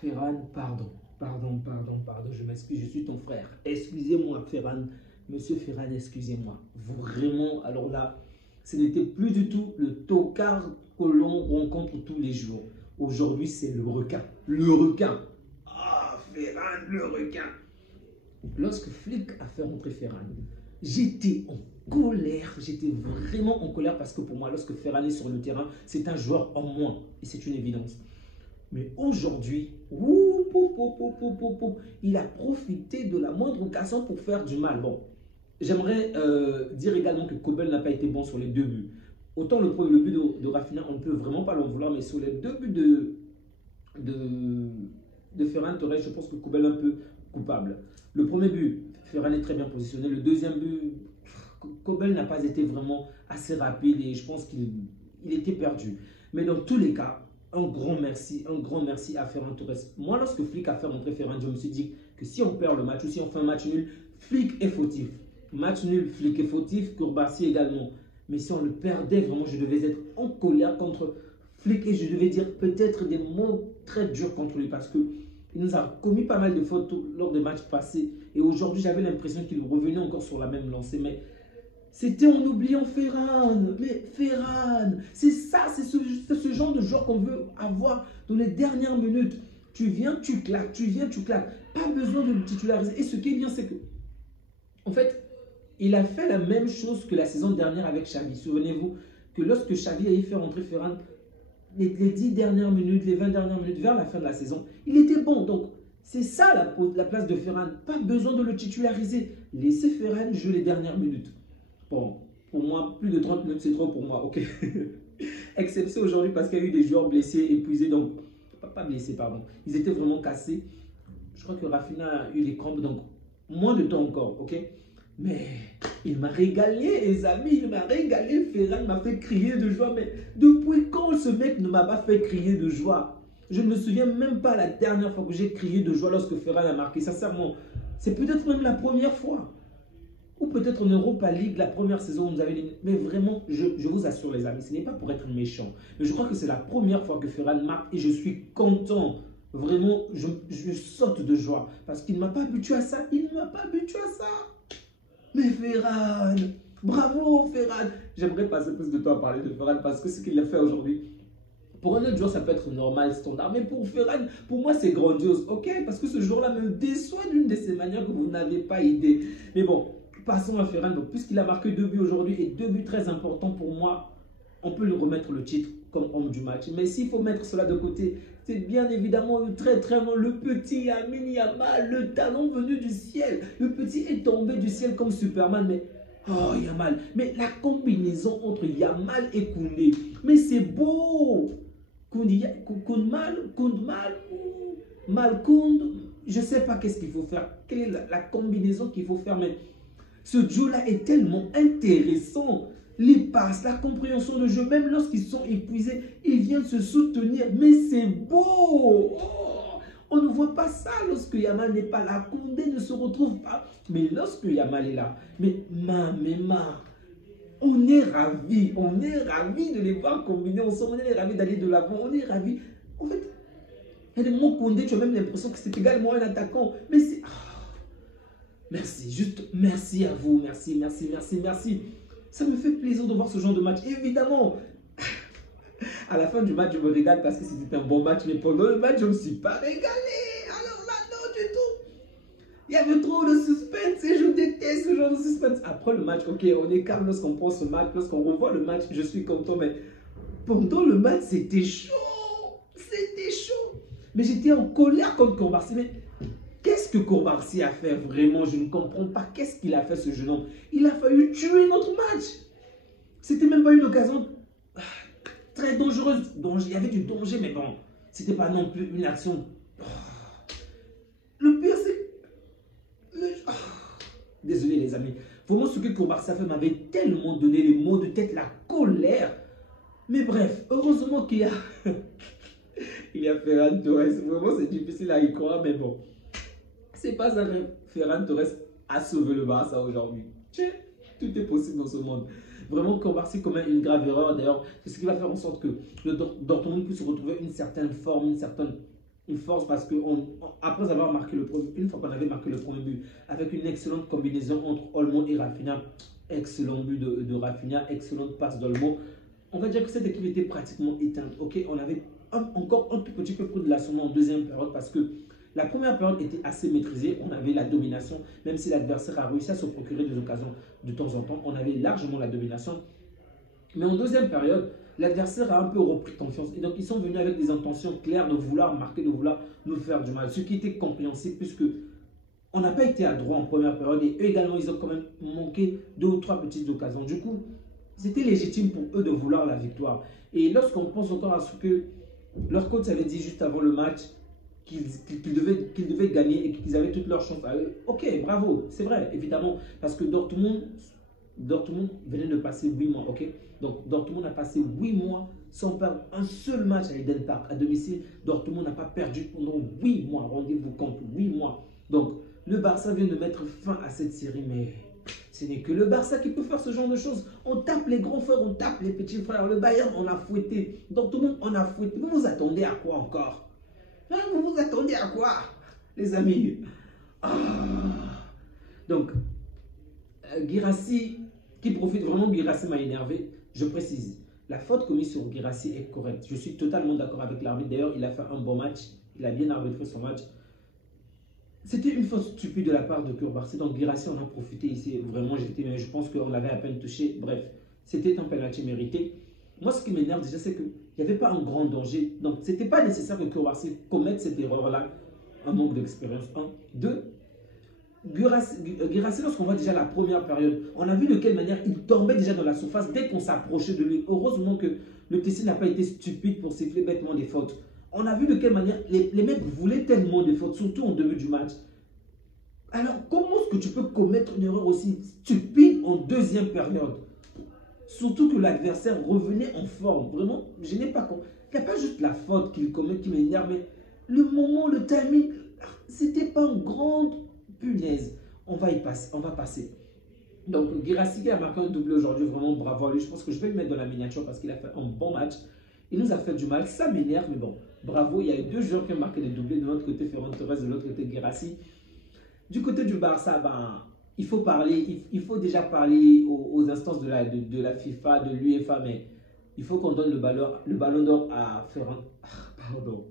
Ferran, pardon, pardon, je m'excuse, je suis ton frère. Excusez-moi, Ferran, monsieur Ferran, excusez-moi. Vraiment, alors là, ce n'était plus du tout le tocard que l'on rencontre tous les jours. Aujourd'hui, c'est le requin. Le requin. Ah, Ferran, le requin. Lorsque Flick a fait rentrer Ferran, j'étais en colère, j'étais vraiment en colère parce que pour moi, lorsque Ferran est sur le terrain, c'est un joueur en moins et c'est une évidence. Mais aujourd'hui, il a profité de la moindre occasion pour faire du mal. Bon, j'aimerais dire également que Kobel n'a pas été bon sur les deux buts. Autant le but de Rafinha, on ne peut vraiment pas l'en vouloir, mais sur les deux buts de, de Ferran Torres, je pense que Kobel est un peu coupable. Le premier but, Ferran est très bien positionné. Le deuxième but, Kobel n'a pas été vraiment assez rapide et je pense qu'il était perdu. Mais dans tous les cas, un grand merci à Ferran Torres. Moi, lorsque Flick a fait rentrer Ferran, je me suis dit que si on perd le match ou si on fait un match nul, Flick est fautif. Match nul, Flick est fautif, Kourbassi également. Mais si on le perdait, vraiment, je devais être en colère contre Flick et je devais dire peut-être des mots très durs contre lui parce que il nous a commis pas mal de fautes lors des matchs passés. Et aujourd'hui, j'avais l'impression qu'il revenait encore sur la même lancée. Mais c'était en oubliant Ferran. Mais Ferran, c'est ça, c'est ce genre de joueur qu'on veut avoir dans les dernières minutes. Tu viens, tu claques, tu viens, tu claques. Pas besoin de le titulariser. Et ce qui est bien, c'est que, en fait, il a fait la même chose que la saison dernière avec Xavi. Souvenez-vous que lorsque Xavi a fait rentrer Ferran, les 10 dernières minutes, les 20 dernières minutes, vers la fin de la saison, il était bon. Donc, c'est ça la place de Ferran. Pas besoin de le titulariser. Laissez Ferran jouer les dernières minutes. Bon, pour moi, plus de 30 minutes, c'est trop pour moi. Ok. Excepté aujourd'hui parce qu'il y a eu des joueurs blessés, épuisés. Donc, pas blessés, pardon. Ils étaient vraiment cassés. Je crois que Rafinha a eu les crampes. Donc, moins de temps encore. Ok. Mais il m'a régalé, les amis, il m'a régalé. Ferran m'a fait crier de joie. Mais depuis quand ce mec ne m'a pas fait crier de joie? Je ne me souviens même pas la dernière fois que j'ai crié de joie lorsque Ferran a marqué. Sincèrement, c'est peut-être même la première fois. Ou peut-être en Europa League, la première saison, vous avez... Mais vraiment, je vous assure les amis, ce n'est pas pour être méchant. Mais je crois que c'est la première fois que Ferran marque et je suis content. Vraiment, je saute de joie. Parce qu'il ne m'a pas habitué à ça. Il ne m'a pas habitué à ça. Mais Ferran, bravo Ferran. J'aimerais passer plus de temps à parler de Ferran parce que ce qu'il a fait aujourd'hui, pour un autre joueur, ça peut être normal, standard. Mais pour Ferran, pour moi, c'est grandiose. Ok, parce que ce joueur-là me déçoit d'une de ces manières que vous n'avez pas idée. Mais bon, passons à Ferran. Puisqu'il a marqué 2 buts aujourd'hui et 2 buts très importants pour moi, on peut lui remettre le titre comme homme du match. Mais s'il faut mettre cela de côté, c'est bien évidemment très bon. Le petit Lamine Yamal, le talent venu du ciel. Le petit est tombé du ciel comme Superman. Mais oh, Yamal. Mais la combinaison entre Yamal et Koundé. Mais c'est beau. Malkound, je ne sais pas qu'est-ce qu'il faut faire. Quelle est la combinaison qu'il faut faire. Mais ce duo-là est tellement intéressant. Les passes, la compréhension de jeu, même lorsqu'ils sont épuisés, ils viennent se soutenir. Mais c'est beau. Oh, on ne voit pas ça lorsque Yamal n'est pas là. Koundé ne se retrouve pas. Mais lorsque Yamal est là, mais on est ravis. On est ravis de les voir combiner ensemble. On est ravis d'aller de l'avant. On est ravis. En fait, il y a des moments Koundé, tu as même l'impression que c'est également un attaquant. Mais c'est... merci, juste merci à vous. Merci. Ça me fait plaisir de voir ce genre de match. Évidemment, à la fin du match, je me régale parce que c'était un bon match. Mais pendant le match, je ne me suis pas régalé. Alors là, non du tout. Il y avait trop de suspense et je déteste ce genre de suspense. Après le match, ok, on est calme lorsqu'on prend ce match. Lorsqu'on revoit le match, je suis content. Mais pendant le match, c'était chaud. C'était chaud. Mais j'étais en colère contre Kourbassi. Mais qu'est-ce que Kourbassi a fait vraiment? Je ne comprends pas. Qu'est-ce qu'il a fait ce jeune homme? Il a failli tuer notre match. C'était même pas une occasion très dangereuse. Il y avait du danger, mais bon, c'était pas non plus une action. Le pire, c'est... désolé les amis. Vraiment, ce que Kourbassi a fait m'avait tellement donné les mots de tête, la colère. Mais bref, heureusement qu'il y a... il y a Ferran Torres. Vraiment, c'est difficile à y croire, mais bon. C'est pas un rêve. Ferran Torres a sauvé le Barça aujourd'hui. Tout est possible dans ce monde. Vraiment, Kourbassi commet une grave erreur. D'ailleurs, c'est ce qui va faire en sorte que le Dortmund puisse retrouver une certaine forme, une certaine une force parce que après avoir marqué une fois qu'on avait marqué le premier but, avec une excellente combinaison entre Olmo et Rafinha, excellent but de Rafinha, excellente passe d'Olmo, on va dire que cette équipe était pratiquement éteinte. Ok, on avait encore un tout petit peu pris de l'assommement en deuxième période parce que la première période était assez maîtrisée. On avait la domination, même si l'adversaire a réussi à se procurer des occasions de temps en temps. On avait largement la domination. Mais en deuxième période, l'adversaire a un peu repris confiance. Et donc, ils sont venus avec des intentions claires de vouloir marquer, de vouloir nous faire du mal. Ce qui était compréhensible puisque on n'a pas été adroit en première période et eux également, ils ont quand même manqué 2 ou 3 petites occasions. Du coup, c'était légitime pour eux de vouloir la victoire. Et lorsqu'on pense encore à ce que leur coach avait dit juste avant le match qu'ils devaient gagner et qu'ils avaient toutes leurs chances à eux, ok, bravo, c'est vrai, évidemment, parce que Dortmund venait de passer 8 mois, ok? Donc Dortmund a passé 8 mois sans perdre un seul match à Eden Park. À domicile, Dortmund n'a pas perdu pendant 8 mois, rendez-vous compte, 8 mois. Donc le Barça vient de mettre fin à cette série, mais ce n'est que le Barça qui peut faire ce genre de choses. On tape les grands frères, on tape les petits frères. Le Bayern, on a fouetté. Dortmund, on a fouetté. Vous vous attendez à quoi encore? Vous vous attendez à quoi, les amis? Ah. Donc, Guirassy, qui profite vraiment, Guirassy m'a énervé. Je précise, la faute commise sur Guirassy est correcte. Je suis totalement d'accord avec l'arbitre. D'ailleurs, il a fait un bon match. Il a bien arbitré son match. C'était une faute stupide de la part de Cubarsí. Donc, Guirassy en a profité ici. Vraiment, je pense qu'on l'avait à peine touché. Bref, c'était un penalty mérité. Moi, ce qui m'énerve déjà, c'est qu'il n'y avait pas un grand danger. Donc, ce n'était pas nécessaire que Cubarsí commette cette erreur-là. Un manque d'expérience. 1. 2. Guirassy, lorsqu'on voit déjà la première période, on a vu de quelle manière il tombait déjà dans la surface dès qu'on s'approchait de lui. Heureusement que le TC n'a pas été stupide pour siffler bêtement des fautes. On a vu de quelle manière les mecs voulaient tellement des fautes, surtout en début du match. Alors, comment est-ce que tu peux commettre une erreur aussi stupide en deuxième période? Surtout que l'adversaire revenait en forme. Vraiment, je n'ai pas compris. Il n'y a pas juste la faute qu'il commet qui m'énerve, mais le moment, le timing, c'était pas une grande punaise. On va y passer, on va passer. Donc, Guirassy a marqué un doublé aujourd'hui, vraiment bravo à lui. Je pense que je vais le mettre dans la miniature parce qu'il a fait un bon match. Il nous a fait du mal, ça m'énerve, mais bon, bravo. Il y a eu 2 joueurs qui ont marqué des doublés, de l'autre côté Ferran Torres, de l'autre côté Guirassy. Du côté du Barça, ben, il faut parler, il faut déjà parler aux instances de la FIFA, de l'UEFA, mais il faut qu'on donne le ballon d'or à Ferran, pardon,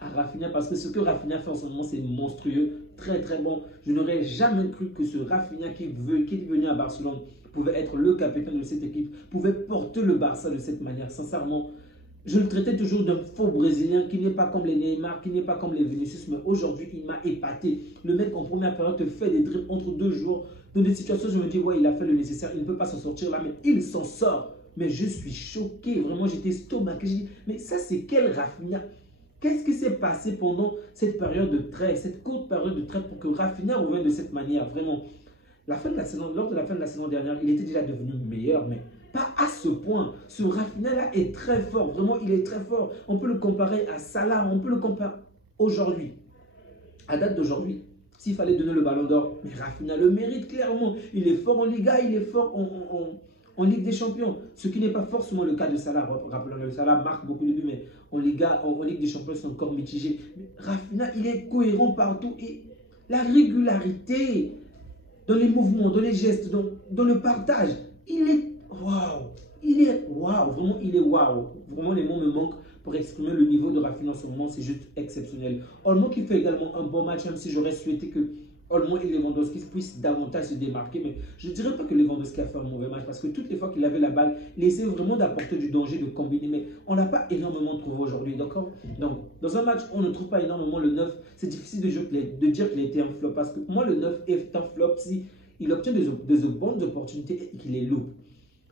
à Rafinha, parce que ce que Rafinha fait en ce moment, c'est monstrueux, très très bon. Je n'aurais jamais cru que ce Rafinha qui est venu à Barcelone pouvait être le capitaine de cette équipe, pouvait porter le Barça de cette manière. Sincèrement, je le traitais toujours d'un faux Brésilien qui n'est pas comme les Neymar, qui n'est pas comme les Vinicius, mais aujourd'hui, il m'a épaté. Le mec, en première période, te fait des dribbles entre 2 joueurs. Dans des situations, je me dis, ouais, il a fait le nécessaire, il ne peut pas s'en sortir là, mais il s'en sort. Mais je suis choqué, vraiment, j'étais stomaqué. Je dis, mais ça, c'est quel Rafinha? Qu'est-ce qui s'est passé pendant cette période de trêve, cette courte période de trêve pour que Rafinha revienne de cette manière? Vraiment, lors de la fin de la saison dernière, il était déjà devenu meilleur, mais pas à ce point. Ce Rafinha-là est très fort. Vraiment, il est très fort. On peut le comparer à Salah. On peut le comparer aujourd'hui. À date d'aujourd'hui, s'il fallait donner le ballon d'or, mais Rafinha le mérite clairement. Il est fort en Liga, il est fort en Ligue des Champions. Ce qui n'est pas forcément le cas de Salah. Rappelons-le, Salah marque beaucoup de buts, mais en Liga, en Ligue des Champions, c'est encore mitigé. Mais Rafinha, il est cohérent partout. Et la régularité dans les mouvements, dans les gestes, dans le partage, il est waouh, il est waouh, vraiment il est waouh. Vraiment les mots me manquent pour exprimer le niveau de Rafinha en ce moment, c'est juste exceptionnel. Olmo qui fait également un bon match, même si j'aurais souhaité que Olmo et Lewandowski puissent davantage se démarquer, mais je ne dirais pas que Lewandowski a fait un mauvais match parce que toutes les fois qu'il avait la balle, il essayait vraiment d'apporter du danger, de combiner, mais on n'a pas énormément trouvé aujourd'hui, d'accord? Donc, dans un match où on ne trouve pas énormément le 9, c'est difficile de dire qu'il a été un flop parce que pour moi le 9 est un flop si il obtient des bonnes opportunités et qu'il les loupe.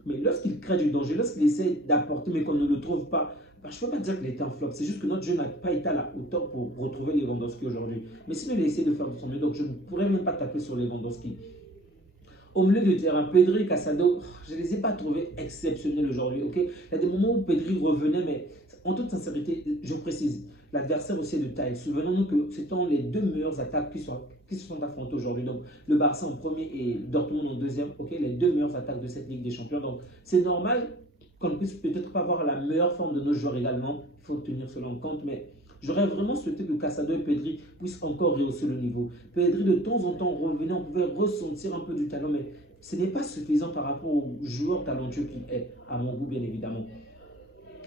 Mais lorsqu'il crée du danger, lorsqu'il essaie d'apporter mais qu'on ne le trouve pas, ben, je ne peux pas dire qu'il était un flop. C'est juste que notre jeu n'a pas été à la hauteur pour retrouver Lewandowski aujourd'hui. Mais sinon, il a essayé de faire de son mieux. Donc, je ne pourrais même pas taper sur Lewandowski. Au milieu de terrain, Pedri, Casado, je ne les ai pas trouvés exceptionnels aujourd'hui. Okay, il y a des moments où Pedri revenait, mais en toute sincérité, je précise, l'adversaire aussi est de taille. Souvenons-nous que ce sont les 2 meilleures attaques qui se sont affrontées aujourd'hui. Donc, le Barça en premier et Dortmund en deuxième. Okay, les 2 meilleures attaques de cette Ligue des Champions. Donc, c'est normal qu'on ne puisse peut-être pas avoir la meilleure forme de nos joueurs également. Il faut tenir cela en compte. Mais J'aurais vraiment souhaité que Casado et Pedri puissent encore rehausser le niveau. Pedri, de temps en temps, revenait, on pouvait ressentir un peu du talent, mais ce n'est pas suffisant par rapport au joueur talentueux qu'il est, à mon goût, bien évidemment.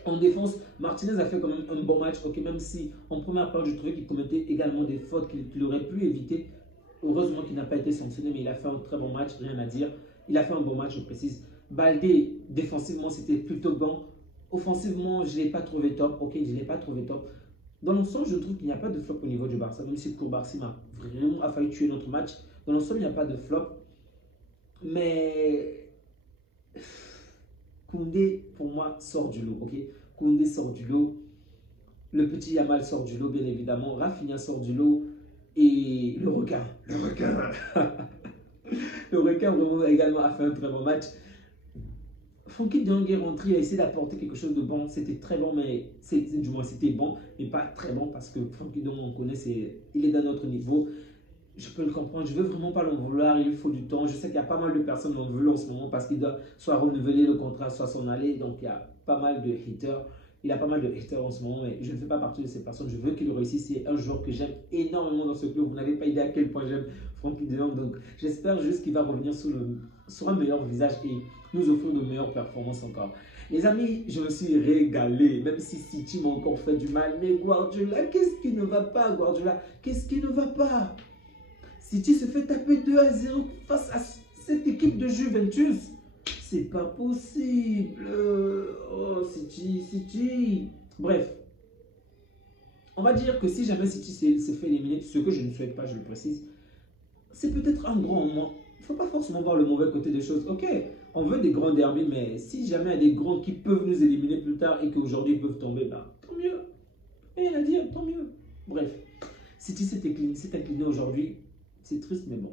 En défense, Martinez a fait quand même un bon match, ok, même si en première période, je trouvais qu'il commettait également des fautes qu'il aurait pu éviter. Heureusement qu'il n'a pas été sanctionné, mais il a fait un très bon match, rien à dire. Il a fait un bon match, je précise. Baldé, défensivement, c'était plutôt bon. Offensivement, je ne l'ai pas trouvé top, ok, je ne l'ai pas trouvé top. Dans l'ensemble, je trouve qu'il n'y a pas de flop au niveau du Barça, même si Koubarsi m'a vraiment failli tuer notre match. Dans l'ensemble, il n'y a pas de flop. Mais Koundé, pour moi, sort du lot, ok? Koundé sort du lot. Le petit Yamal sort du lot, bien évidemment. Rafinha sort du lot. Et le requin. Le requin. Le requin, vraiment, également, a fait un très bon match. Frenkie de Jong est rentré, a essayé d'apporter quelque chose de bon. C'était très bon, mais du moins c'était bon, mais pas très bon parce que Frenkie de Jong, on connaît, il est d'un autre niveau. Je peux le comprendre, je ne veux vraiment pas l'en vouloir, il lui faut du temps. Je sais qu'il y a pas mal de personnes qui l'en veulent en ce moment parce qu'il doit soit renouveler le contrat, soit s'en aller. Donc il y a pas mal de haters. Il a pas mal de haters en ce moment, mais je ne fais pas partie de ces personnes. Je veux qu'il réussisse. C'est un joueur que j'aime énormément dans ce club. Vous n'avez pas idée à quel point j'aime Frenkie de Jong. Donc j'espère juste qu'il va revenir sur un meilleur visage et nous offrir de meilleures performances encore. Les amis, je me suis régalé, même si City m'a encore fait du mal. Mais Guardiola, qu'est-ce qui ne va pas, Guardiola? Qu'est-ce qui ne va pas? City se fait taper 2-0 face à cette équipe de Juventus. C'est pas possible. Oh, City. Bref, on va dire que si jamais City s'est fait éliminer, ce que je ne souhaite pas, je le précise, c'est peut-être un grand moment. Il ne faut pas forcément voir le mauvais côté des choses. Ok, on veut des grands derbys, mais si jamais il y a des grands qui peuvent nous éliminer plus tard et qu'aujourd'hui ils peuvent tomber, bah, tant mieux. Rien à dire, tant mieux. Bref, City s'est incliné aujourd'hui. C'est triste, mais bon.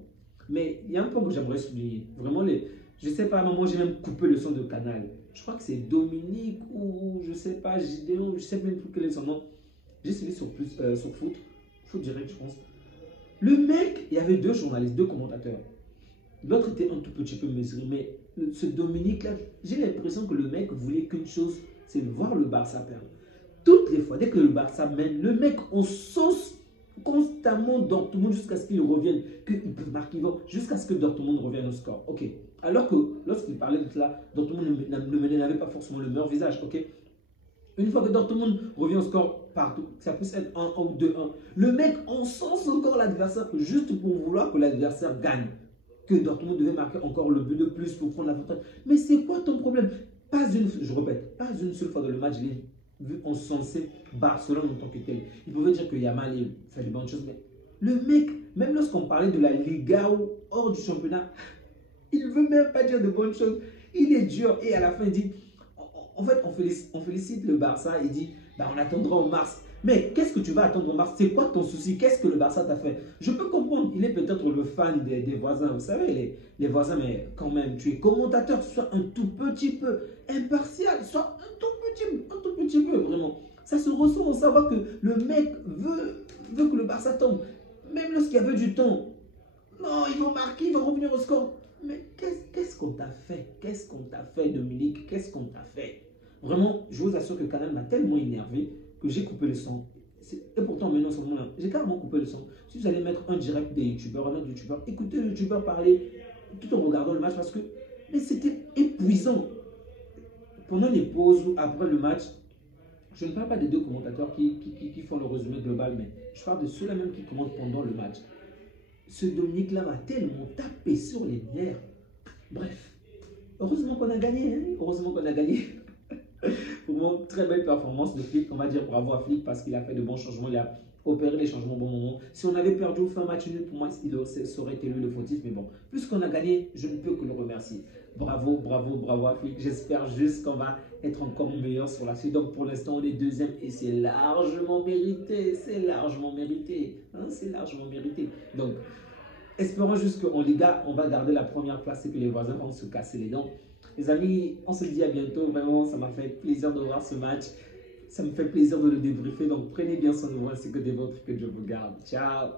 Mais il y a un point que j'aimerais souligner. Vraiment, je ne sais pas, à un moment, j'ai même coupé le son de Canal. Je crois que c'est Dominique ou je ne sais pas, Gideon, je ne sais même plus quel est son nom. J'ai suivi sur foot direct, je pense. Le mec, il y avait deux journalistes, deux commentateurs. L'autre était un tout petit peu mesuré, mais ce Dominique-là, j'ai l'impression que le mec voulait qu'une chose, c'est de voir le Barça perdre. Toutes les fois, dès que le Barça mène, le mec, on sauce constamment Dortmund jusqu'à ce qu'il revienne, qu'il peut marquer, jusqu'à ce que Dortmund revienne au score. Ok. Alors que lorsqu'il parlait de cela, Dortmund n'avait pas forcément le meilleur visage. Ok. Une fois que Dortmund revient au score partout, ça peut être 1 ou 2-1. Le mec encense encore l'adversaire juste pour vouloir que l'adversaire gagne. Que Dortmund devait marquer encore le but de plus pour prendre l'avantage. Mais c'est quoi ton problème? Je répète, pas une seule fois dans le match, il est vu encenser Barcelone en tant que tel. Il pouvait dire que Yamal fait de bonnes choses, mais le mec, même lorsqu'on parlait de la Liga ou hors du championnat, il ne veut même pas dire de bonnes choses. Il est dur et à la fin il dit, en fait on félicite le Barça, il dit, bah, on attendra en mars. Mais qu'est-ce que tu vas attendre en mars? C'est quoi ton souci? Qu'est-ce que le Barça t'a fait? Je peux comprendre, il est peut-être le fan des voisins, vous savez, les voisins, mais quand même, tu es commentateur, sois un tout petit peu impartial, sois un tout petit peu, vraiment. Ça se ressent, on sait que le mec veut que le Barça tombe. Même lorsqu'il y avait du temps. Non, ils vont marquer, ils vont revenir au score. Mais qu'est-ce qu'on t'a fait? Qu'est-ce qu'on t'a fait, Dominique? Qu'est-ce qu'on t'a fait? Vraiment, je vous assure que Canal m'a tellement énervé que j'ai coupé le son. Et pourtant, maintenant, ce moment-là, j'ai carrément coupé le son. Si vous allez mettre un direct des youtubeurs, un autre youtubeur, écoutez le youtubeur parler tout en regardant le match parce que c'était épuisant. Pendant les pauses ou après le match, je ne parle pas des deux commentateurs qui font le résumé global, mais je parle de ceux-là même qui commentent pendant le match. Ce Dominique-là m'a tellement tapé sur les nerfs. Bref, heureusement qu'on a gagné. Hein? Heureusement qu'on a gagné. Vraiment, très belle performance de Flick. On va dire bravo à Flick parce qu'il a fait de bons changements. Il a opéré les changements au bon moment. Si on avait perdu ou fait un match nul, pour moi, ça aurait été lui le fautif. Mais bon, puisqu'on a gagné, je ne peux que le remercier. Bravo à Flick. J'espère juste qu'on va être encore meilleur sur la suite. Donc pour l'instant, on est deuxième et c'est largement mérité. C'est largement mérité. Hein, c'est largement mérité. Donc, espérons juste qu'en Liga, on va garder la première place et que les voisins vont se casser les dents. Les amis, on se dit à bientôt. Vraiment, ça m'a fait plaisir de voir ce match. Ça me fait plaisir de le débriefer. Donc, prenez bien soin de vous ainsi que des vôtres. Que Dieu vous garde. Ciao.